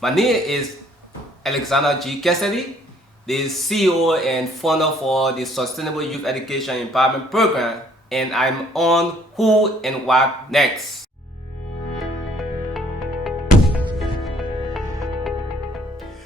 My name is Alexander G. Cassidy, the CEO and founder for the Sustainable Youth Education Empowerment Program, and I'm on Who and What Next.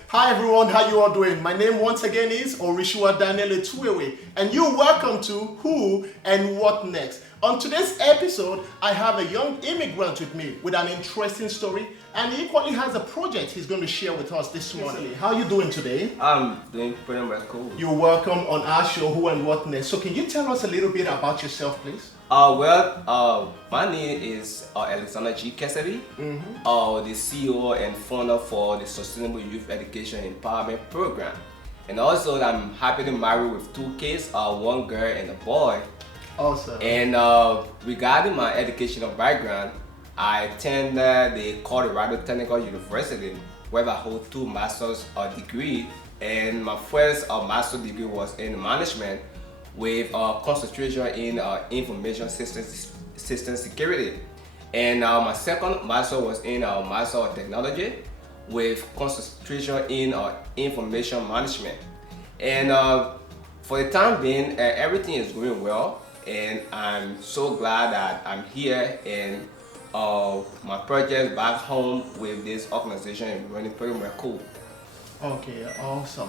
Hi everyone, how you all doing? My name once again is Orishua Daniel Etuewe, and you're welcome to Who and What Next. On today's episode, I have a young immigrant with me with an interesting story, and he equally has a project he's going to share with us this morning. How are you doing today? I'm doing pretty well, cool. You're welcome on our show, Who and What Next. So can you tell us a little bit about yourself, please? My name is Alexander G. Cassidy, the CEO and founder for the Sustainable Youth Education Empowerment Program. And also, I'm happily married with two kids, one girl and a boy. Awesome. And regarding my educational background, I attended the Colorado Technical University, where I hold two master's degree. And my first master's degree was in management, with concentration in information system security. And my second master was in Master of Technology with concentration in information management. And for the time being, everything is going well, and I'm so glad that I'm here and my project back home with this organization is running pretty well cool. Okay, awesome.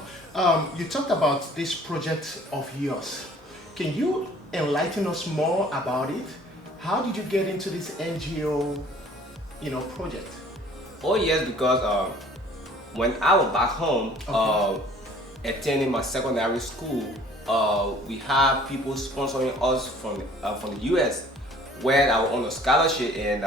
You talked about this project of yours. Can you enlighten us more about it? How did you get into this NGO, project? Oh yes, because when I was back home, attending my secondary school, we have people sponsoring us from the US, where I was on a scholarship, and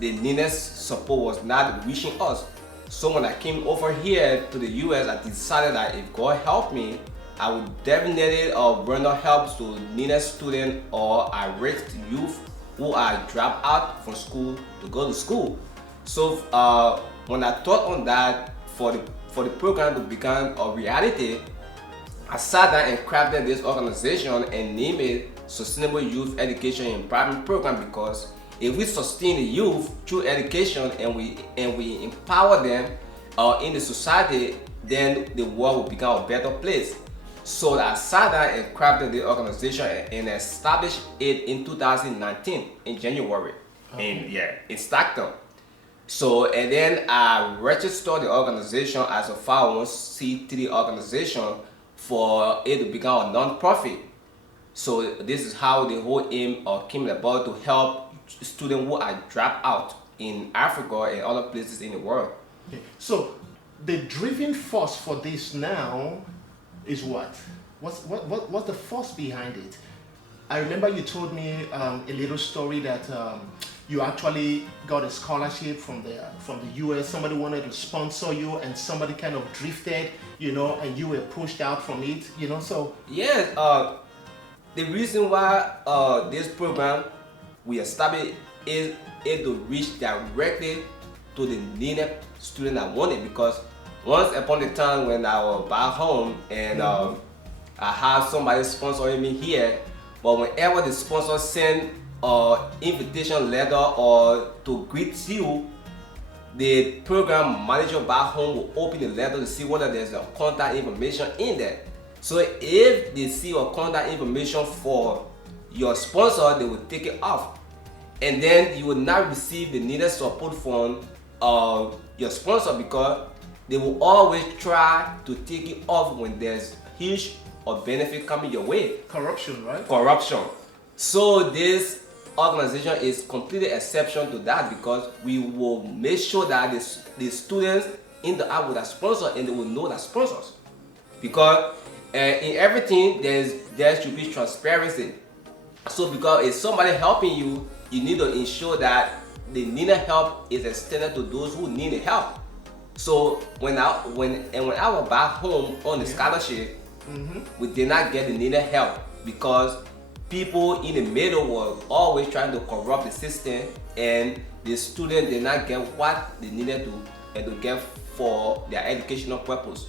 the needed support was not reaching us. So when I came over here to the US, I decided that if God helped me, I would definitely render help to needed students or at-risk youth who are dropped out from school to go to school. So when I thought on that for the program to become a reality, I sat down and crafted this organization and named it Sustainable Youth Education Empowerment Program, because if we sustain the youth through education and we empower them in the society, then the world will become a better place. So I sat down and crafted the organization and established it in 2019 in January, in Stockton. So, and then I registered the organization as a 501c3 organization for it to become a non-profit. So this is how the whole aim came about, to help students who are dropped out in Africa and other places in the world. Okay. So the driving force for this now is what? What's the force behind it? I remember you told me a little story that you actually got a scholarship from the US. Somebody wanted to sponsor you, and somebody kind of drifted, and you were pushed out from it, So yes, the reason why this program we established is it to reach directly to the needed student that want it, because once upon a time when I was back home and I had somebody sponsoring me here, but whenever the sponsor send an invitation letter or to greet you, the program manager back home will open the letter to see whether there's a contact information in there. So if they see a contact information for your sponsor, they will take it off, and then you will not receive the needed support from your sponsor, because they will always try to take it off when there's huge or benefit coming your way. Corruption, right? Corruption. So this organization is completely exception to that, because we will make sure that the students interact with a sponsor and they will know that sponsors. Because in everything there should be transparency. So because if somebody helping you, you need to ensure that the needed help is extended to those who need the help. So when I was back home on the scholarship, we did not get the needed help, because people in the middle were always trying to corrupt the system, and the students did not get what they needed to get for their educational purpose.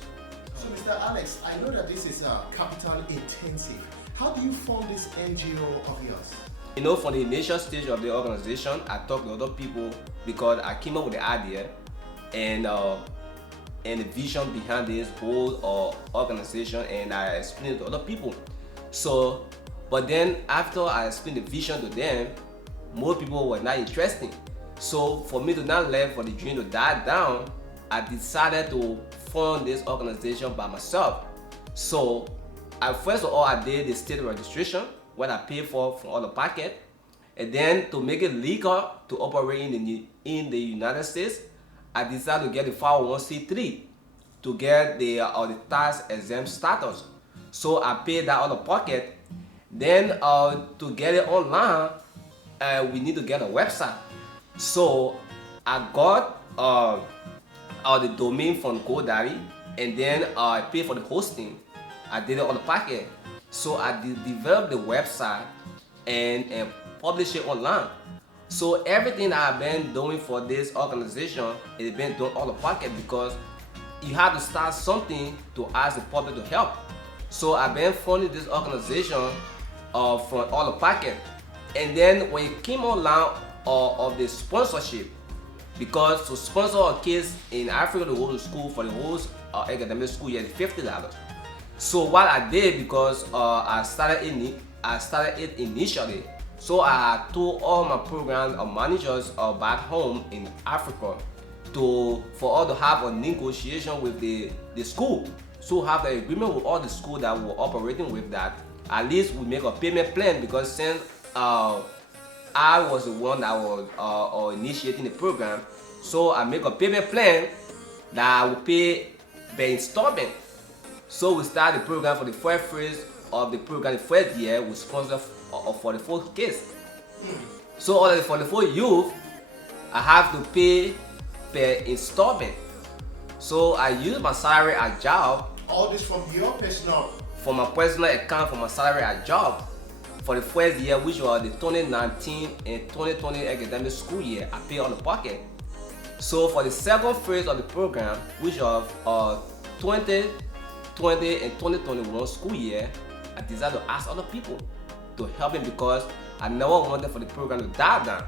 So Mr. Alex, I know that this is capital intensive. How do you form this NGO of yours? From the initial stage of the organization, I talked to other people because I came up with the idea, and the vision behind this whole organization, and I explained it to other people. So, but then after I explained the vision to them, more people were not interested. So for me to not let for the dream to die down, I decided to fund this organization by myself. So first of all, I did the state registration, what I paid for from all the packet, and then to make it legal to operate in the United States, I decided to get the 501c3 to get the tax exempt status. So I paid that out of pocket. Then to get it online, we need to get a website. So I got the domain from GoDaddy, and then I paid for the hosting. I did it on the pocket. So I developed the website and publish it online. So everything that I've been doing for this organization, it's been done on the pocket, because you have to start something to ask the public to help. So I've been funding this organization from all the pocket. And then when it came online of the sponsorship, because to sponsor our kids in Africa to go to school for the whole academic school year is $50. So what I did, because I started it initially, so I told all my program managers back home in Africa for all to have a negotiation with the school. So have the agreement with all the school that we're operating with, that at least we make a payment plan, because since I was the one that was initiating the program, so I make a payment plan that I will pay by installment. So we start the program for the first phase of the program. The first year we sponsor 44 kids. So all the 44 youth, I have to pay per installment. So I use my salary at job. All this from your personal? From my personal account, from my salary at job. For the first year, which was the 2019 and 2020 academic school year, I pay out of pocket. So for the second phase of the program, which was 2020 and 2021 school year, I decided to ask other people to help me, because I never wanted for the program to die down.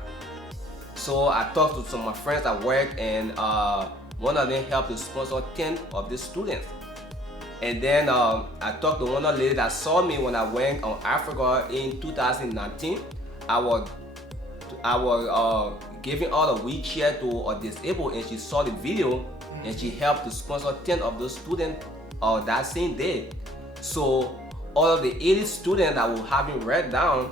So I talked to some of my friends at work, and one of them helped to sponsor 10 of the students. And then I talked to one other lady that saw me when I went on Africa in 2019. I was giving all the wheelchair to a disabled, and she saw the video, and she helped to sponsor 10 of those students that same day. So all of the 80 students that were having read down,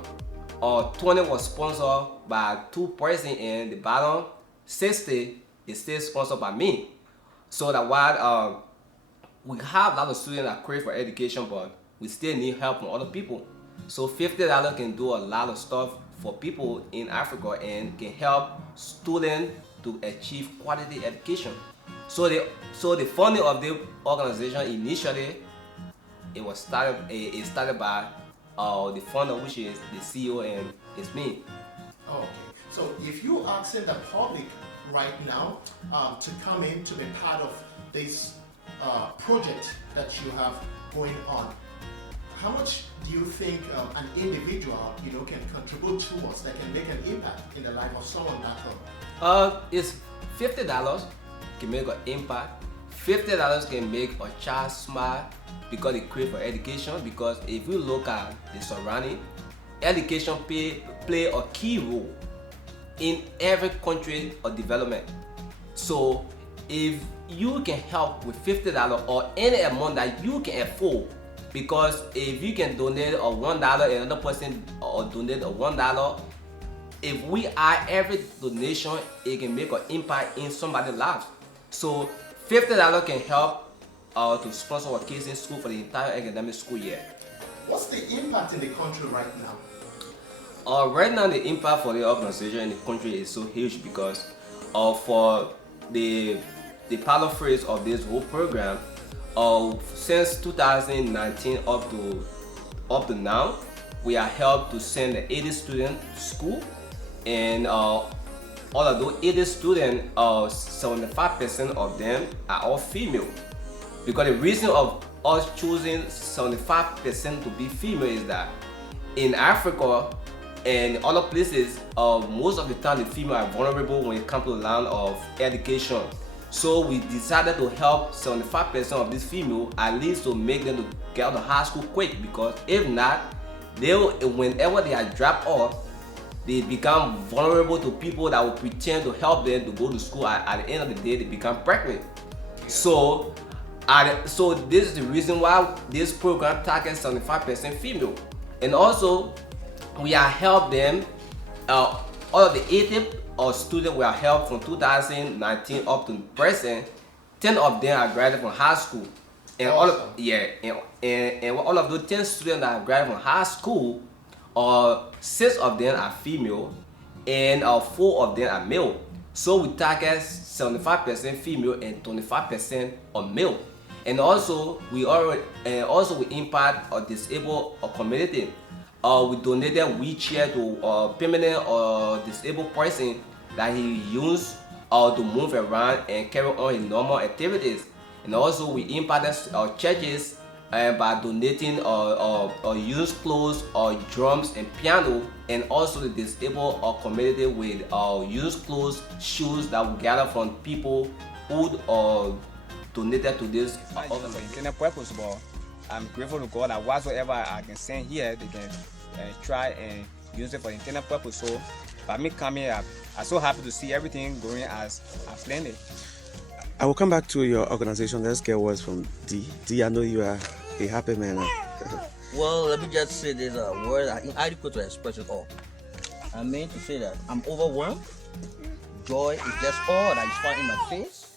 20 was sponsored by 2 persons, and the bottom 60 is still sponsored by me. So that while we have a lot of students that crave for education, but we still need help from other people. So $50 can do a lot of stuff for people in Africa, and can help students to achieve quality education. So the funding of the organization initially, it started by the founder, which is the CEO, and it's me. Okay. So if you're asking the public right now to come in to be part of this project that you have going on, how much do you think an individual can contribute towards that can make an impact in the life of someone back home? It's $50 can make an impact. $50 can make a child smile because they crave for education. Because if you look at the surrounding, education play a key role in every country of development. So if you can help with $50 or any amount that you can afford, because if you can donate a $1, another person or donate a $1, if we add every donation, it can make an impact in somebody's life. So $50 can help to sponsor our kids in school for the entire academic school year. What's the impact in the country right now? Right now, the impact for the organization in the country is so huge, because for the pilot phase of this whole program, since 2019 up to now, we have helped to send 80 students to school, and all of those 80 students, 75% of them are all female. Because the reason of us choosing 75% to be female is that in Africa and other places, most of the time the female are vulnerable when it comes to the line of education. So we decided to help 75% of these female, at least to make them to get out of high school quick, because if not, whenever they are dropped off, they become vulnerable to people that will pretend to help them to go to school. At the end of the day, they become pregnant. So this is the reason why this program targets 75% female. And also, we are help them, all of the 80 students we are helped from 2019 up to present. 10 of them are graduated from high school. And all of those 10 students that have graduated from high school, 6 of them are female and 4 of them are male. So we target 75% female and 25% are male. And also we impact a disabled community. We donated wheelchair to a permanent or disabled person that he used to move around and carry on his normal activities. And also we impacted churches by donating used clothes, drums and piano, and also the disabled community with used clothes, shoes that we gather from people who donated to this internal purpose. But I'm grateful to God that whatsoever I can send here, they can try and use it for internal purpose. So by me coming up, I'm so happy to see everything going as I planned it. I will come back to your organization. Let's get words from D. D, I know you are a happy man. Well, let me just say this word inadequate to express it all. I mean to say that I'm overwhelmed. Joy is just all that is found in my face.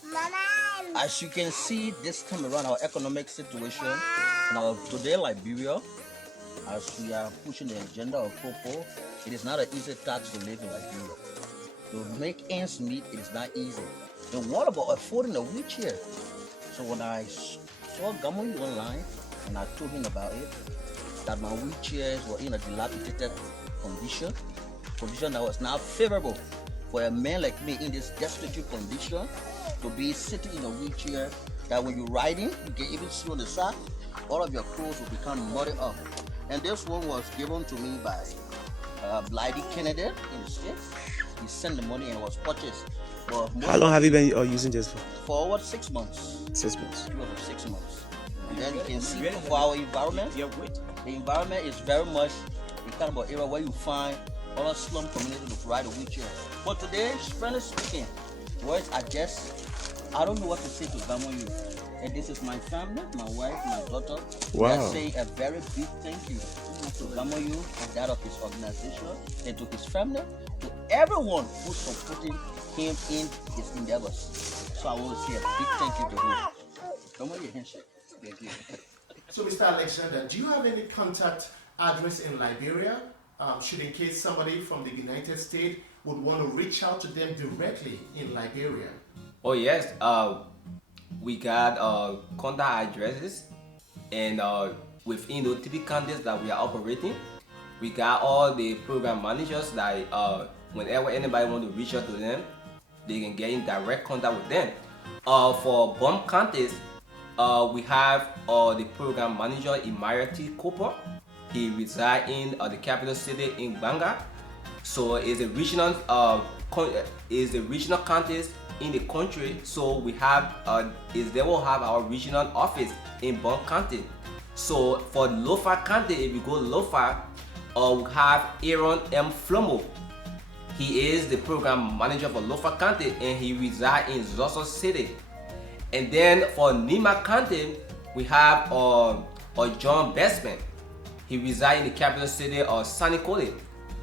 As you can see, this time around, our economic situation in our today Liberia, as we are pushing the agenda of Popo, it is not an easy task to live in Liberia. To make ends meet, it is not easy. And what about affording a wheelchair? So when I saw Gamoyu online and I told him about it, that my wheelchairs were in a dilapidated condition that was not favorable for a man like me in this destitute condition to be sitting in a wheelchair, that when you're riding, you can even see on the side, all of your clothes will become muddy up. And this one was given to me by Blighty Kennedy in the States. He sent the money and was purchased. How long have you been using this for? For over 6 months. 6 months. 6 months. And then you can see for our environment, the environment is very much the kind of area where you find all slum community to ride a wheelchair. But today, friendly speaking, words are just, I don't know what to say to Gamoyu. And this is my family, my wife, my daughter. Wow. I say a very big thank you to Gamoyu and that of his organization, and to his family, to everyone who's supporting him in his endeavors. So I want to say a big thank you to him. Gamoyu, handshake. Thank you. So, Mr. Alexander, do you have any contact address in Liberia? Should in case somebody from the United States would want to reach out to them directly in Liberia? Oh yes, we got contact addresses, and within the 3 counties that we are operating, we got all the program managers that whenever anybody want to reach out to them, they can get in direct contact with them. For bomb counties, we have the program manager Immigrant Cooper. He resides in the capital city in Banga. So it's a regional counties in the country. So we have they will have our regional office in Bon County. So for Lofa County, if you go Lofa, we have Aaron M. Flomo. He is the program manager for Lofa County and he resides in Zoso City. And then for Nima County, we have John Bestman. He resides in the capital city of Sanikole.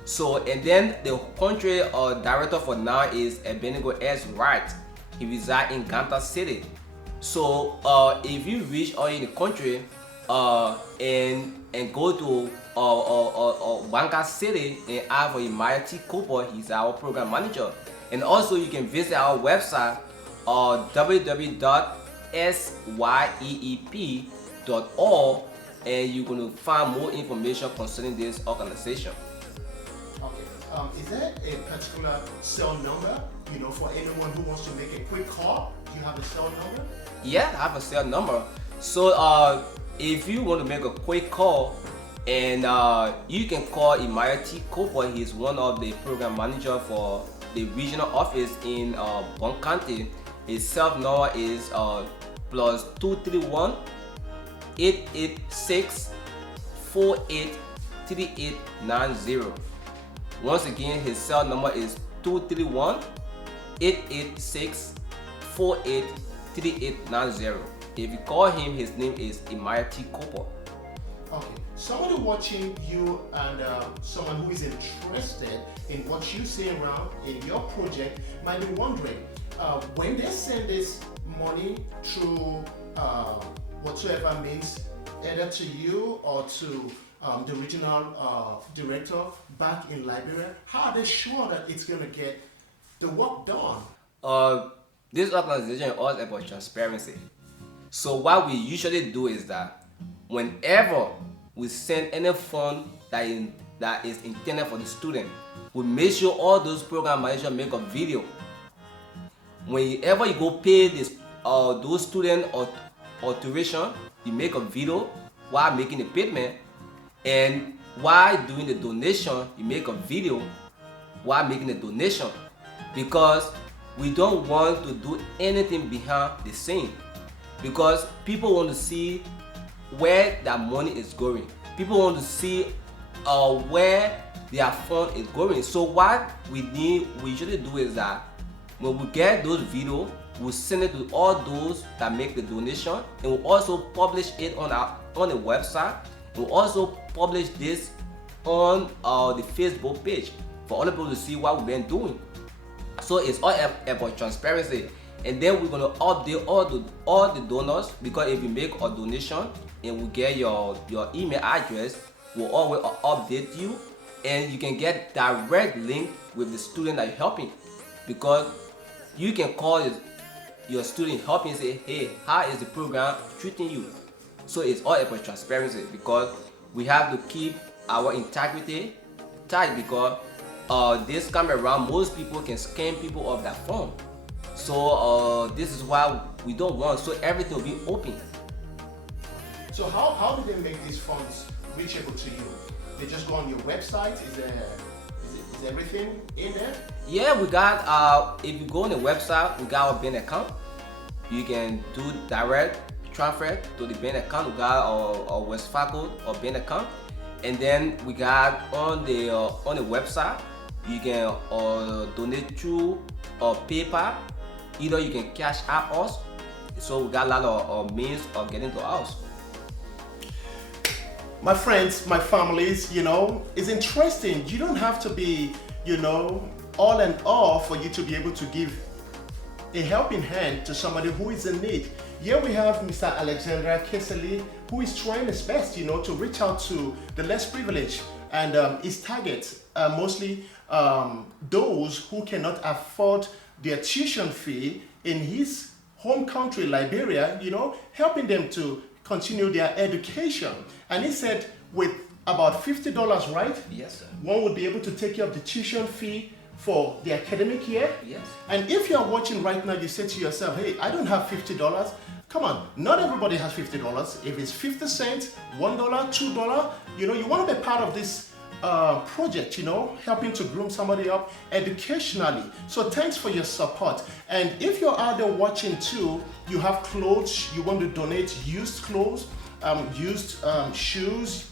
So, and then the country director for now is Benigo S. Wright. He resides in Ganta City. So, if you reach out in the country and go to Wanga City and ask for Immigrant Cooper, he's our program manager. And also, you can visit our website www.syeep.org, and you're going to find more information concerning this organization. Okay. Is there a particular cell number, for anyone who wants to make a quick call? Do you have a cell number? Yeah, I have a cell number. So if you want to make a quick call, and you can call Immigrant Cooper. He's one of the program manager for the regional office in Bon County. His cell number is plus 231 886 483890. Once again, his cell number is 231 886 483890. If you call him, his name is Immigrant. Okay, somebody watching you and someone who is interested in what you see around in your project might be wondering, when they send this money through whatsoever means, either to you or to the regional director back in Liberia, how are they sure that it's going to get the work done? This organization is all about transparency. So what we usually do is that whenever we send any fund that is intended for the student, we make sure all those program managers make a video. Whenever you go pay those students or tuition, you make a video while making the payment, and while doing the donation, you make a video while making the donation, because we don't want to do anything behind the scene, because people want to see where that money is going. People want to see where their fund is going. So what we usually do is that when we get those videos, we'll send it to all those that make the donation, and we'll also publish it on the website. We'll also publish this on the Facebook page for other people to see what we've been doing. So it's all about transparency. And then we're gonna update all the donors, because if you make a donation and we get your email address, we'll always update you, and you can get direct link with the student that you're helping, because you can call your student helping and say, hey, how is the program treating you? So it's all about transparency, because we have to keep our integrity tight, because this time around most people can scam people of that phone. So this is why we don't want, so everything will be open. So how do they make these funds reachable to you? They just go on your website? Is everything in there? Yeah, we got, if you go on the website, we got our bank account. You can do direct transfer to the bank account. We got our West Fargo or bank account, and then we got on the website, you can donate through PayPal. Either you can cash out us. So we got a lot of means of getting to us. My friends, my families, it's interesting. You don't have to be, all and all for you to be able to give a helping hand to somebody who is in need. Here we have Mr. Alexander Kesely, who is trying his best, to reach out to the less privileged, and his targets are mostly those who cannot afford their tuition fee in his home country, Liberia, helping them to continue their education. And he said with about $50, right? Yes, sir. One would be able to take care of the tuition fee for the academic year. Yes. And if you're watching right now, you say to yourself, hey, I don't have $50. Come on, not everybody has $50. If it's 50 cents, $1, $2, you want to be part of this project, helping to groom somebody up educationally. So thanks for your support. And if you're out there watching too, you have clothes, you want to donate used clothes, used shoes,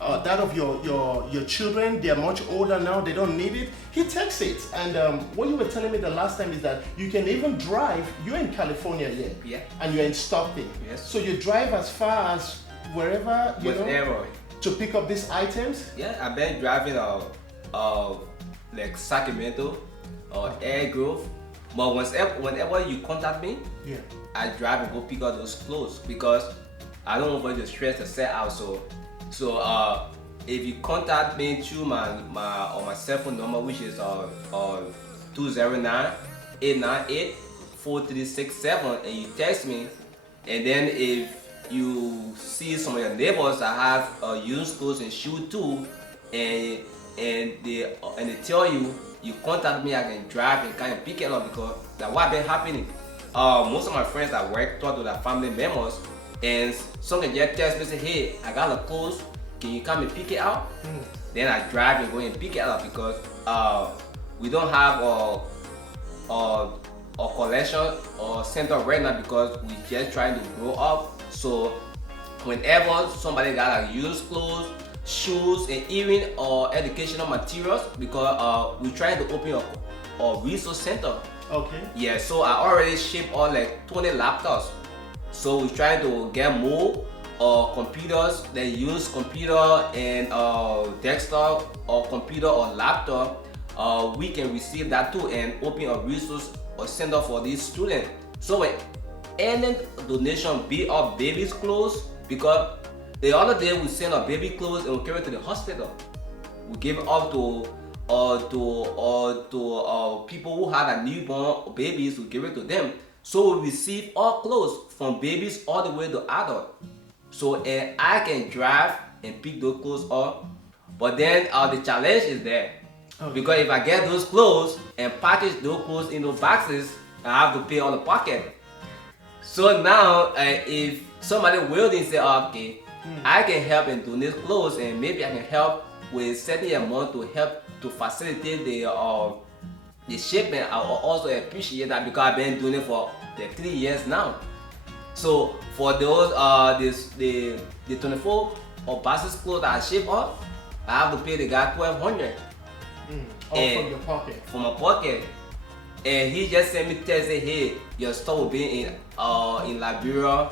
that of your children, they're much older now, they don't need it, he takes it. And what you were telling me the last time is that you can even drive, you're in California, yeah? And you're in Stockton. Yes. So you drive as far as wherever, to pick up these items? Yeah, I've been driving like Sacramento or Air Grove, but whenever you contact me, I drive and go pick up those clothes, because I don't want the stress to set out. So if you contact me through my cell phone number, which is 209-898-4367, and you text me, and then if you see some of your neighbors that have used clothes and shoes too, and they tell you contact me, I can drive and kind of pick it up, because that's what been happening. Most of my friends at work talk to their family members, and some can just text me and say, hey, I got the clothes, can you come and pick it out? Then I drive and go and pick it up, because we don't have collection or center right now because we just trying to grow up. So whenever somebody got like used clothes, shoes, and even educational materials, because we trying to open a resource center. Okay. Yeah, so I already shipped all like 20 laptops. So we trying to get more computers that use computer and desktop or computer or laptop. We can receive that too and open a resource or center for these students. So when any donation be of baby's clothes, because the other day we send our baby clothes and we carry it to the hospital. We give it up to people who had a newborn babies. We give it to them. So we receive all clothes from babies all the way to adult. So I can drive and pick those clothes up. But then the challenge is there. Okay. Because if I get those clothes and package those clothes in those boxes, I have to pay on the pocket. So now if somebody willing say, okay, I can help and donate clothes and maybe I can help with setting amount to help to facilitate the shipment, I will also appreciate that because I've been doing it for the 3 years now. So for those the 24 boxes clothes that I ship off, I have to pay the guy $1,200. All from your pocket. From my pocket. And he just sent me text say, hey, your store will be in Liberia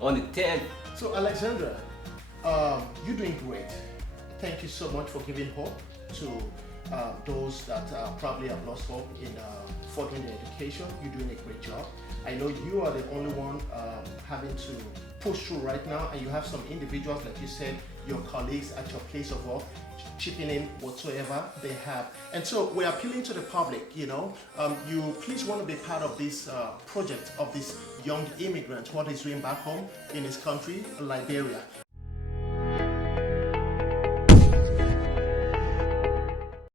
on the 10th. So Alexandra, you're doing great. Thank you so much for giving hope to those that probably have lost hope in furthering their education. You're doing a great job. I know you are the only one having to push through right now, and you have some individuals, like you said, your colleagues at your place of work, chipping in whatsoever they have. And so we're appealing to the public, you please want to be part of this project of this young immigrant, what he's doing back home in his country, Liberia.